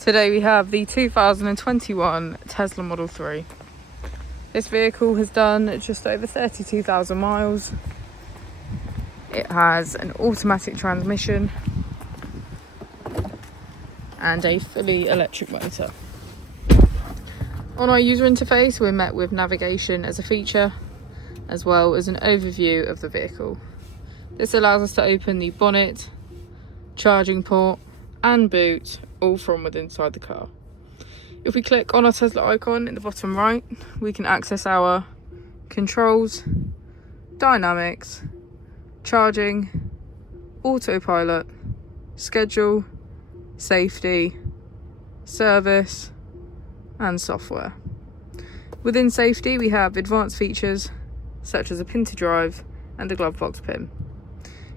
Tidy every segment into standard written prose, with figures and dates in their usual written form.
Today we have the 2021 Tesla Model 3. This vehicle has done just over 32,000 miles. It has an automatic transmission and a fully electric motor. On our user interface, we're met with navigation as a feature, as well as an overview of the vehicle. This allows us to open the bonnet, charging port and boot, all from within inside the car. If we click on our Tesla icon in the bottom right, we can access our controls, dynamics, charging, autopilot, schedule, safety, service and software. Within safety, we have advanced features such as a pin to drive and a glove box pin.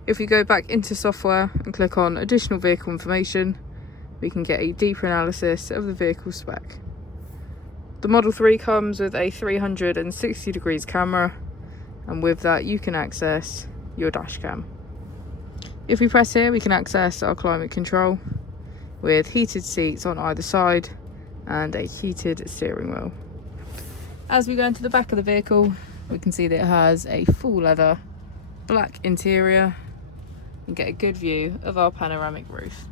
If we go back into software and click on additional vehicle information, we can get a deeper analysis of the vehicle spec. The Model 3 comes with a 360 degrees camera, and with that you can access your dash cam. If we press here, we can access our climate control with heated seats on either side and a heated steering wheel. As we go into the back of the vehicle, we can see that it has a full leather black interior and get a good view of our panoramic roof.